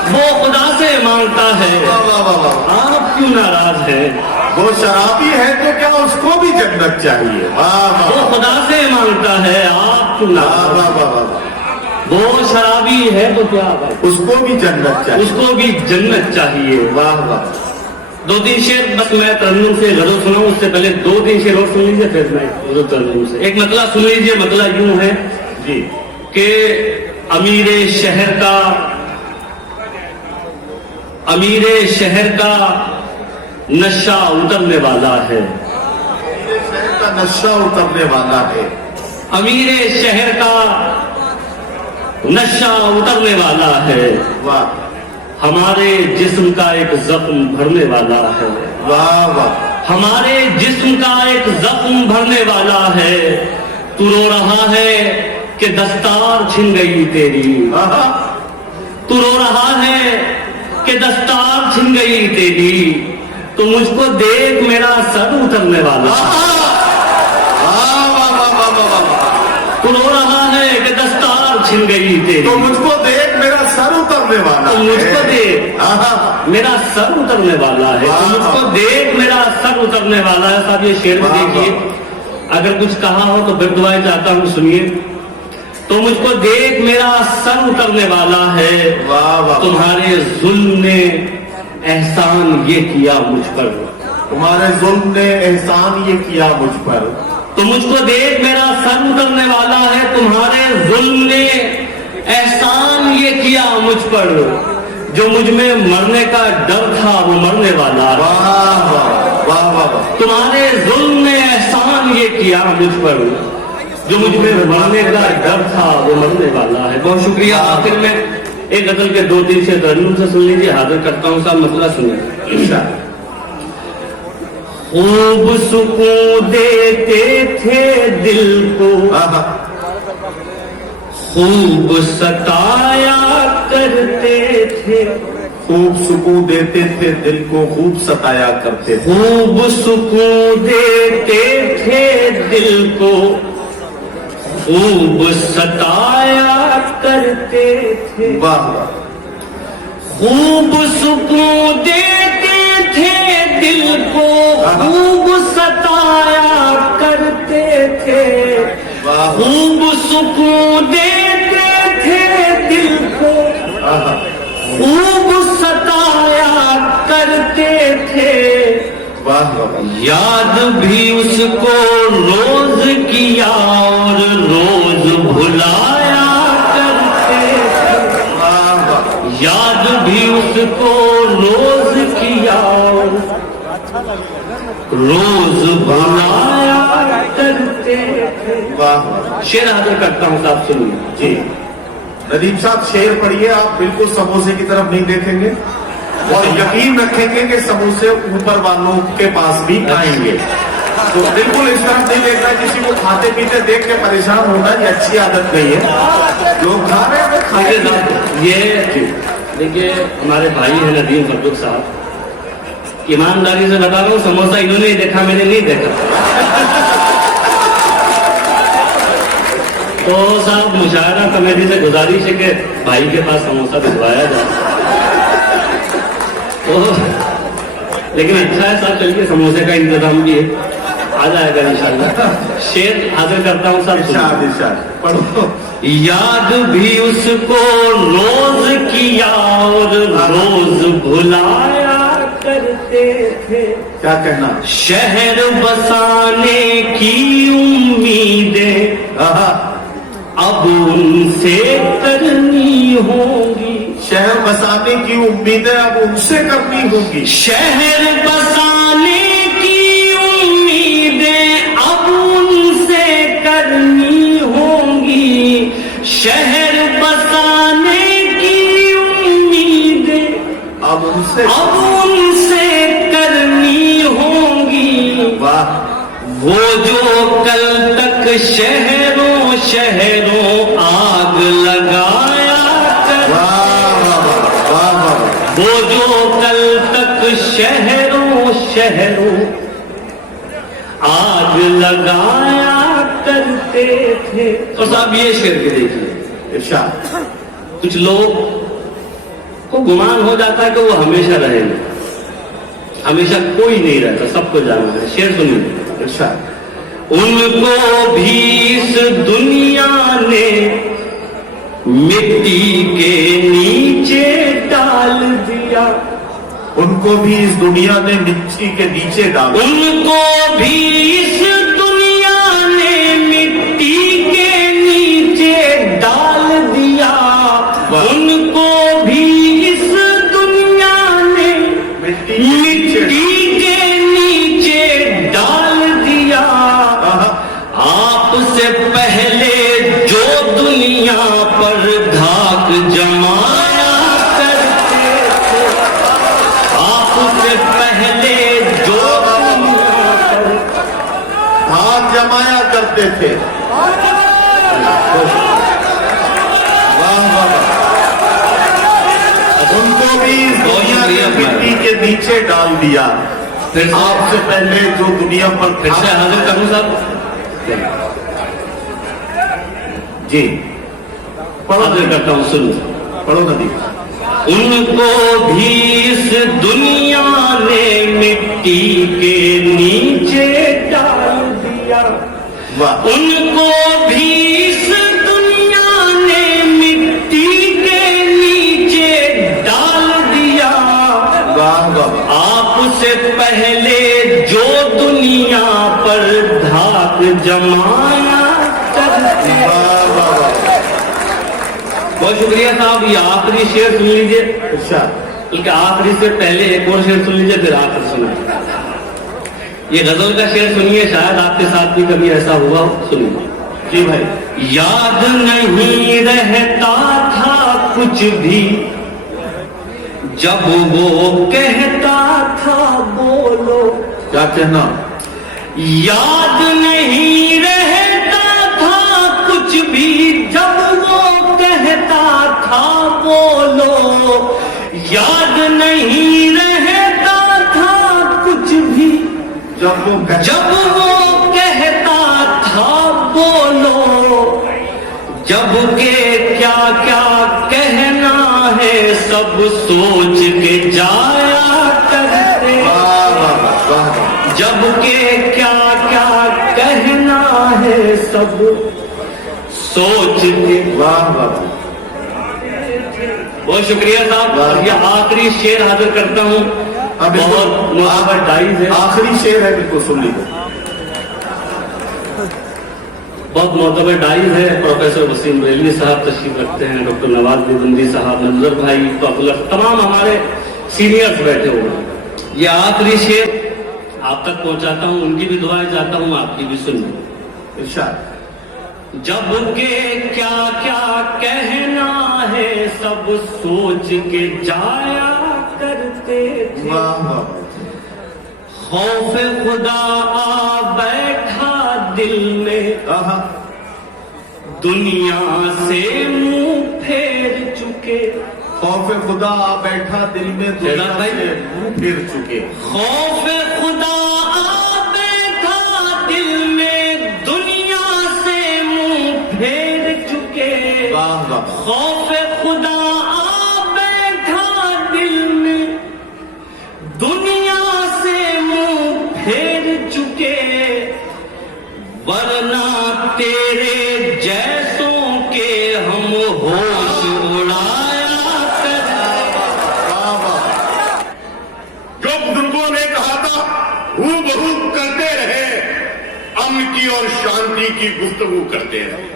वो खुदा से मांगता है, वाह वाह वाह वाह, आप क्यों नाराज हैं। वो शराबी है तो क्या उसको भी जन्नत चाहिए। वाह वाह, वो खुदा से मांगता है, आप क्यों वाह नाराज वाह हैं। वाह वाह, वो शराबी है तो क्या भाई, उसको भी जन्नत चाहिए। उसको भी जन्नत चाहिए। वाह वाह, दो तीन शेर बस मैं तरन्नुम से गजल सुनाऊं, उससे पहले दो तीन शेर और सुन लीजिए, फिर मैं गजल तरन्नुम से। एक मतला सुन लीजिए, मतला यूं है जी, कि अमीरे शहर का नशा उतरने वाला है। मेरे शहर का नशा उतरने वाला है। अमीरे शहर का नशा उतरने वाला है, वाह हमारे जिस्म का एक जख्म भरने वाला है। वाह वाह, हमारे जिस्म का एक जख्म भरने वाला है। तू रो रहा है कि दस्तार छिन गई तेरी, आहा, तू रो रहा है कि दस्तार छिन गई तेरी, तो मुझको देख मेरा सर उतरने वाला। तू रो रहा है कि दस्तार छिन गई तेरी, तो मुझको देख मेरा सर उतरने वाला तो मुझको देख आहा, मेरा सर उतरने वाला है। तो मुझको देख मेरा सर उतरने वाला है। साहब ये शेर भी वाह, देखिए, अगर कुछ कहा हो तो फिर दुआएं चाहता हूँ, सुनिए। तो मुझको देख मेरा सर उतरने वाला है, वाह वाह, तुम्हारे जुल्म ने एहसान ये किया मुझ पर, तुम्हारे जुल्म ने एहसान ये किया मुझ पर। तो मुझको देख मेरा सर उतरने वाला है, तुम्हारे जुल्म ने एहसान ये किया मुझ पर, जो मुझ में मरने का डर था वो मरने वाला है। वाह वाह वाह वाह, तुम्हारे जुल्म ने एहसान ये किया मुझ पर, जो मुझ में मरने का डर था वो मरने वाला है। बहुत शुक्रिया। आखिर में एक गजल के दो तीन से तरन्नुम से सुन लीजिए, हाजिर करता हूँ। साहब मसला सुनिए। खूब सुकून देते थे दिल को, आहा, खूब सताया करते थे, खूब सुकून देते थे दिल को, खूब सताया करते थे। खूब सुकून देते थे दिल को, خوب ستایا کرتے تھے، واہ واہ، خوب سکون دیتے تھے دل کو، خوب ستایا کرتے تھے، خوب سکون دیتے تھے دل کو، خوب ستایا کرتے تھے، واہ واہ، یاد بھی اس کو روز کیا اور روز بھلایا کرتے تھے، واہ واہ، یاد بھی اس کو روز کیا اور روز بھلایا کرتے تھے۔ واہ واہ۔ شعر حاضر کرتا ہوں صاحب، سنیے جی ندیم صاحب شعر پڑھیے، آپ بالکل سموسے کی طرف نہیں دیکھیں گے اور یقین رکھیں گے کہ سموسے اوپر والوں کے پاس بھی آئیں گے، تو بالکل اس طرف نہیں دیکھنا، کسی کو کھاتے پیتے دیکھ کے پریشان ہونا یہ اچھی عادت نہیں ہے، لوگ کھا رہے ہیں وہ کھائیں گے۔ یہ دیکھیے ہمارے بھائی ہیں ندیم فرخ صاحب، ایمانداری سے بتا رہا ہوں سموسہ انہوں نے دیکھا، میں نے نہیں دیکھا، تو صاحب مشاہدہ کمیٹی سے گزارش ہے کہ بھائی کے پاس سموسہ بھجوایا جائے، تو لیکن اچھا ہے صاحب، چلیے سموسے کا انتظام بھی ہے، آ جائے گا انشاءاللہ۔ شعر حاضر کرتا ہوں صاحب، ارشاد ارشاد پڑھو۔ یاد بھی اس کو روز کیا اور روز بھلایا کرتے تھے، کیا کہنا؟ شہر بسانے کی امیدیں اب ان سے کرنی ہوں گی، شہر بسانے کی امیدیں اب ان سے کرنی ہوگی، شہر بسانے کی امیدیں اب ان سے کرنی ہوں گی، شہر بسانے کی امیدیں اب ان سے اب ان سے کرنی ہوں گی، واہ، وہ جو کل تک شہروں شہروں آگ لگایا کر، واہ واہ واہ واہ، وہ جو کل تک شہروں شہروں آگ لگایا کرتے تھے۔ تو صاحب یہ شعر کے دیکھیے، ارشاد، کچھ لوگ کو گمان ہو جاتا ہے کہ وہ ہمیشہ رہیں گے، ہمیشہ کوئی نہیں رہتا، سب کو جانا ہے۔ شعر سنیے، ارشاد، ان کو بھی اس دنیا نے مٹی کے نیچے ڈال دیا، ان کو بھی اس دنیا نے مٹی کے نیچے ڈالا، ان کو بھی اس دنیا نے مٹی کے نیچے ڈال دیا، ان کو بھی اس دنیا نے مٹی کے نیچے ڈال دیا، آپ سے پہلے جو دنیا پر دھاک جمایا کرتے تھے، آپ سے پہلے جو دنیا پر ہاتھ جمایا کرتے تھے، واہ واہ، ان کو بھی اس دنیا نے مٹی کے نیچے ڈال دیا، پھر آپ سے پہلے جو دنیا پر پھر سے حاضر کروں صاحب، جی حاضر کرتا ہوں، سنو، پڑھو ندیم، ان کو بھی اس دنیا نے مٹی کے نیچے ڈال دیا، واہ، ان کو بھی اس دنیا نے مٹی کے نیچے ڈال دیا، واہ واہ، آپ سے پہلے جو دنیا پر دھاک جمایا کرتے۔ واہ واہ واہ، بہت شکریہ صاحب، یہ آخری شعر سن لیجیے، ارشاد، بلکہ آخری سے پہلے ایک اور شعر سن لیجیے پھر آخر سنیں۔ یہ غزل کا شعر سنیے، شاید آپ کے ساتھ بھی کبھی ایسا ہوا ہو، سنیے۔ جی بھائی، یاد نہیں رہتا تھا کچھ بھی جب وہ کہتا تھا بولو، کیا کہنا؟ یاد نہیں رہتا تھا کچھ بھی جب وہ کہتا تھا بولو، یاد نہیں رہتا تھا کچھ بھی جب وہ جب وہ کہتا تھا بولو جب کہ کیا کیا کہنا ہے سب سوچ کے جایا کرتے جب کہ کیا کیا کہنا ہے سب سوچ کے بہت شکریہ صاحب یہ آخری شعر حاضر کرتا ہوں بہت محبت ڈائز ہے آخری شعر ہے بالکل سن لیجیے بہت معتبر ڈائز ہے پروفیسر وسیم بریلوی صاحب تشریف رکھتے ہیں ڈاکٹر نواز دیوبندی صاحب نظر بھائی تمام ہمارے سینئرز بیٹھے ہوئے ہیں یہ آخری شعر آپ تک پہنچاتا ہوں ان کی بھی دعائیں چاہتا ہوں آپ کی بھی سن لوں ارشاد جب کہ کیا کیا کہنا ہے سب سوچ کے جایا کرتے تھے خوف خدا آ بیٹھا دل میں دنیا سے منہ پھیر چکے خوف خدا آ بیٹھا دل میں دنیا سے منہ پھیر چکے خوف خدا آ بیٹھا دل میں دنیا سے منہ پھیر چکے خوف خدا آ بیٹھا دل میں دنیا سے منہ پھیر چکے ورنہ تیرے جیسوں کے ہم ہوش اڑایا جو بزرگوں نے کہا تھا ہو بہو کرتے رہے امن کی اور شانتی کی گفتگو کرتے رہے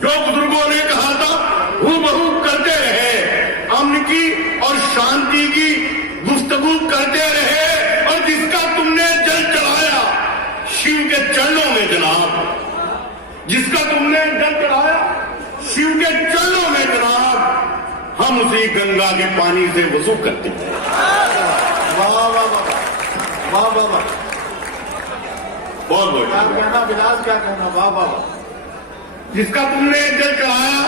جو بزرگوں نے کہا تھا ہو بہو کرتے رہے امن کی اور شانتی کی گفتگو کرتے رہے اور جس کا تم نے جل چڑھایا شیو کے چرنوں میں جناب جس کا تم نے جل چڑھایا شیو کے چرنوں میں جناب ہم اسی گنگا کے پانی سے وضو کرتے ہیں واہ واہ واہ واہ واہ واہ بہت بہت کیا کہنا بلاس کیا کہنا واہ واہ واہ جس کا تم نے جل چڑھایا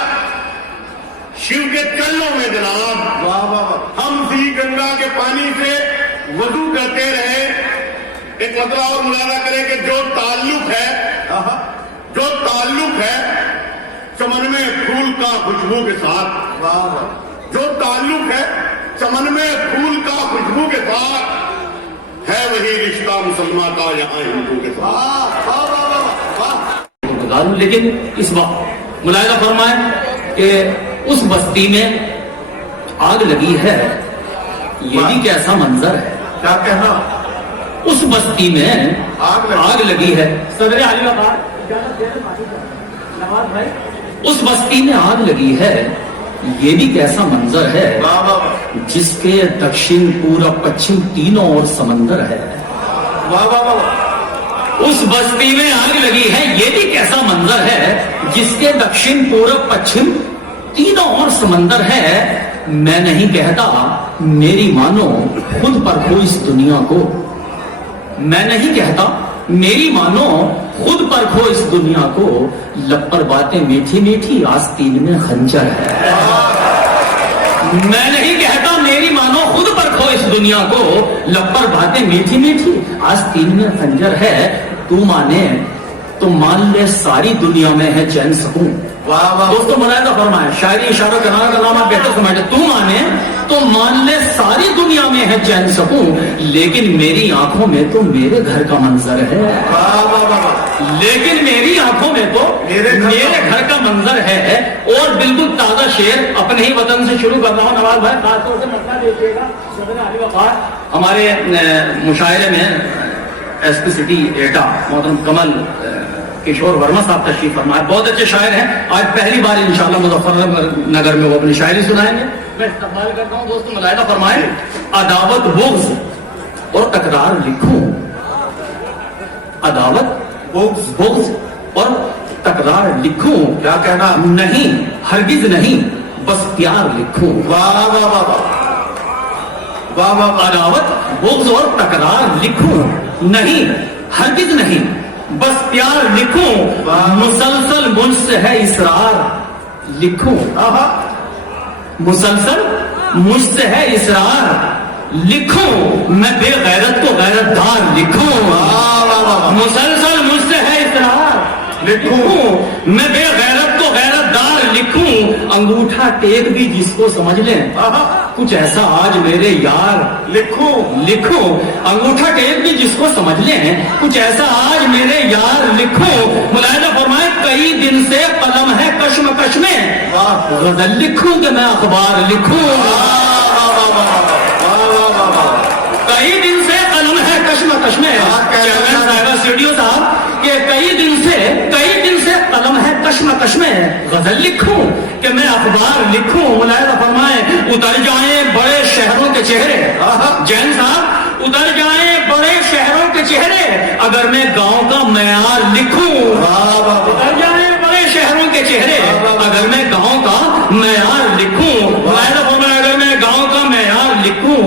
شیو کے چرنوں میں جناب واہ واہ واہ ہم اسی گنگا کے پانی سے وضو کرتے رہے ایک مطلب اور ملاحظہ کریں کہ جو تعلق ہے چمن میں پھول کا خوشبو کے ساتھ واہ واہ جو تعلق ہے چمن میں پھول کا خوشبو کے ساتھ ہے وہی رشتہ مسلمان کا یہاں ہندو کے ساتھ واہ واہ واہ واہ گزاروں لیکن اس وقت ملاحظہ فرمائیں کہ اس بستی میں آگ لگی ہے یہ بھی کیسا منظر ہے کیا کہنا اس بستی میں آگ لگی ہے صدر علی اس بستی میں آگ لگی ہے یہ بھی کیسا منظر ہے واہ واہ واہ جس کے دکشن پورب پچھم تینوں اور سمندر ہے واہ واہ واہ اس بستی میں آگ لگی ہے یہ بھی کیسا منظر ہے جس کے دکشن پورب پچھم تینوں اور سمندر ہے میں نہیں کہتا میری مانو خود پرکھو اس دنیا کو میں نہیں کہتا میری مانو خود پرکھو اس دنیا کو لب پر باتیں میٹھی میٹھی آستین میں خنجر ہے میں نہیں کہتا میری مانو خود پرکھو اس دنیا کو لب پر باتیں میٹھی میٹھی آستین میں خنجر ہے تو مانے تو مان لے ساری دنیا میں ہے چین سکون واہ واہ دوستو ملاحظہ فرمائیں شاعری اشارہ کرنا کا نام آپ بہتر سمجھتے تو مانے تو مان لے ساری دنیا میں ہے چین سکون لیکن میری آنکھوں میں تو میرے گھر کا منظر ہے واہ واہ واہ لیکن میری آنکھوں میں تو میرے گھر کا منظر ہے اور بالکل تازہ شعر اپنے ہی وطن سے شروع کر رہا ہوں نواز بھائی خاص طور سے مسئلہ دیکھیے گا صدر علی وقار ہمارے مشاعرے میں ایس پی سٹی ایٹا محترم کمل کشور ورما صاحب تشریف فرمائے بہت اچھے شاعر ہیں آج پہلی بار انشاءاللہ مظفر نگر میں وہ اپنی شاعری سنائیں گے میں استقبال کرتا ہوں دوستو ملاحظہ فرمائیں عداوت بغض اور تکرار لکھوں عداوت بغض اور تکرار لکھوں کیا کہنا نہیں ہرگز نہیں بس پیار لکھوں واہ واہ واہ واہ واہ عداوت بغض اور تکرار لکھوں نہیں ہرگز نہیں بس پیار لکھوں مسلسل مجھ سے ہے اسرار لکھوں مسلسل مجھ سے ہے اسرار لکھوں میں بے غیرت کو غیرت دار لکھوں مسلسل مجھ سے ہے اسرار लिखूं, मैं बेगैरत को गैरतदार लिखूं, अंगूठा टेक भी जिसको समझ लें, कुछ ऐसा आज मेरे यार लिखूं लिखो, अंगूठा टेक भी जिसको समझ लें, कुछ ऐसा आज मेरे यार लिखो। मुलाहिजा फरमाए कई दिन से कलम है कश्मकश में, गजल लिखूं कि मैं अखबार लिखूं। कई दिन से कलम है कश्मकश में, चेयरमैन साहिबा सीडीओ साहब कि कई दिन से कलम है कश्मकश में, गजल लिखूं कि मैं अखबार लिखूं। मुलाहिजा फरमाए उतर जाएं बड़े शहरों के चेहरे, जैन साहब उतर जाएं बड़े शहरों के चेहरे, अगर मैं गांव का मयार लिखूं। उतर जाएं बड़े शहरों के चेहरे, अगर मैं गांव का मयार लिखूं। मुलाहिजा फरमाए अगर मैं गांव का मयार लिखूं।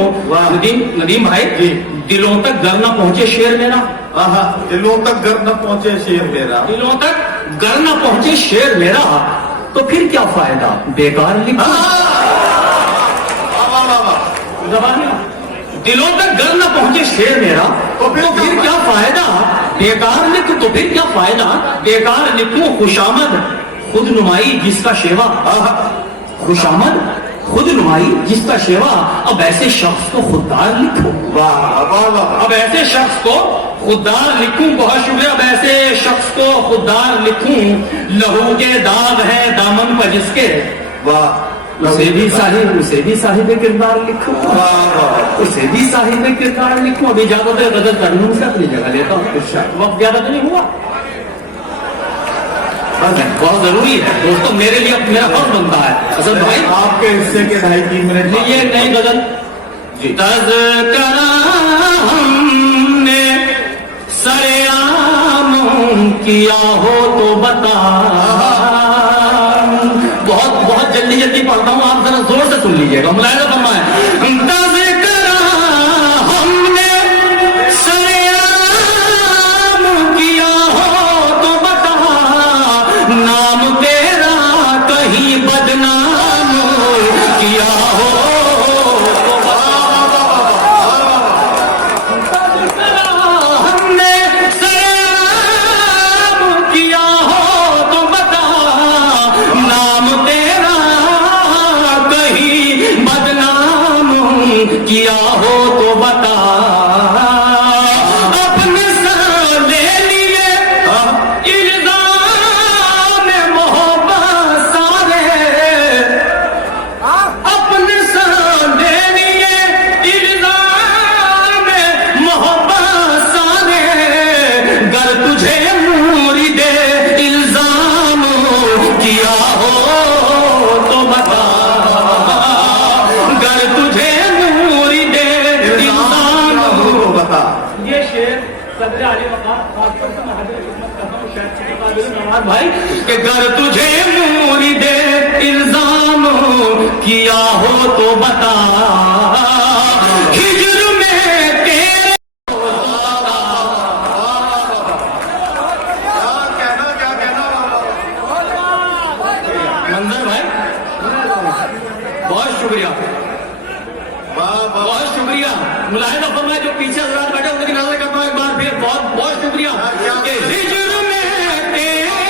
नदीम भाई दिलों तक घर न पहुंचे शेर मेरा, दिलों तक घर न पहुंचे शेर मेरा, दिलों तक घर न पहुंचे शेर मेरा, तो फिर क्या फायदा बेकार लिखूं। दिलों तक घर न पहुंचे शेर मेरा, तो फिर क्या फायदा बेकार लिखूं। तो फिर क्या फायदा बेकार लिखूं। खुशामद खुद नुमाई जिसका शेवा, खुशामद खुद नुमाई जिसका शेवा, अब ऐसे शख्स को खुददार लिखो। अब ऐसे शख्स को खुददार लिखूं। बहुत शुक्रिया। अब ऐसे शख्स को खुददार लिखूं, लहू के दाग है दामन पर जिसके, उसे भी साहिब किरदार लिखूं, उसे भी साहिब किरदार लिखूं। अभी इजाजत है गजल कानून से अपनी जगह लेता हूँ, वक्त ज्यादा तो नहीं हुआ, बहुत जरूरी है दोस्तों, मेरे लिए मेरा फर्ज बनता है। असल भाई आपके हिस्से के 2.5-3 मिनट ये नई गजल तज़किरा हमने सरेआम किया हो तो बता। बहुत जल्दी पढ़ता हूँ, आप जरा जोर से सुन लीजिएगा। मुलाहिजा फरमाए तज़किरा हमने सरेआम किया हो तो बता, नाम तेरा कहीं बदनाम किया हो तो हमने सलाम किया हो तो बता, नाम तेरा कहीं बदनाम किया हो तो बता। अपने सर ले लिए इल्जाम मोहब्बत सारे, अपने सर ले लिए इल्जाम मोहब्बत सारे, गर तुझे मुरीदे इल्जाम किया हो तो बता, गर तुझे मुरीदे इल्जाम हो बता। ये शेर सदर आली वक़ार खासतौर से मैं हाजिर खिदमत करता हूँ शायद से काबिल नवाज भाई कि गर तुझे मुरीदे इल्जाम किया हो तो बता, हिज्र में तेरे क्या कहना मंजर भाई बहुत शुक्रिया, बहुत शुक्रिया। मुलाहिजा फरमाए जो पीछे हज़रात बैठे उनकी नजर करता हूँ एक बार फिर, बहुत शुक्रिया कि हिज्र में तेरे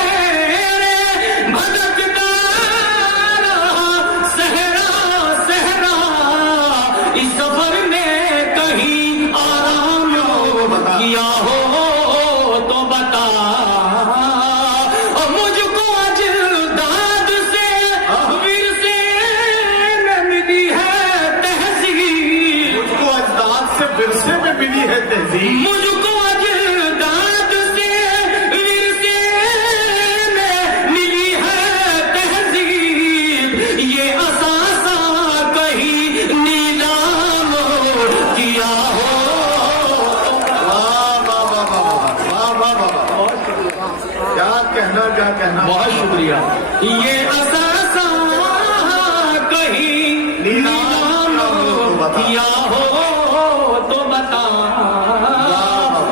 भटकता रहा सहरा, इस सफर में कहीं आराम किया हो तो बता, और मुझको अजदाद से विरसे में मिली है तहजीब, मुझको अजदाद से विरसे में मिली है तहजीब, मुझको अजदाद से विरसे में मिली है तहजीब, ये असासा कहीं नीलाम किया हो। क्या कहना बहुत शुक्रिया। ये असासा कहीं नीलाम किया हो तो बता।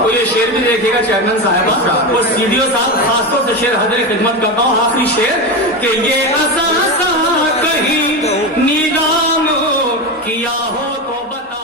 तो ये शेर भी देखिएगा चेयरमैन साहब और सीडीओ साहब, खासतौर से शेर हाजिर खिदमत करता हूँ आखिरी शेर कि ये असासा कहीं नीलाम किया हो तो बता।